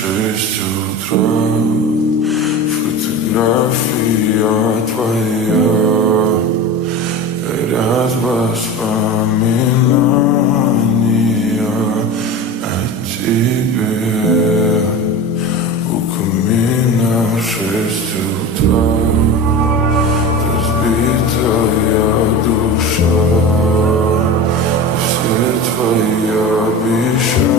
6 утра. Фотография твоя, ряд воспоминания о тебе. У камина в 6 утра, разбитая душа, все твои обещания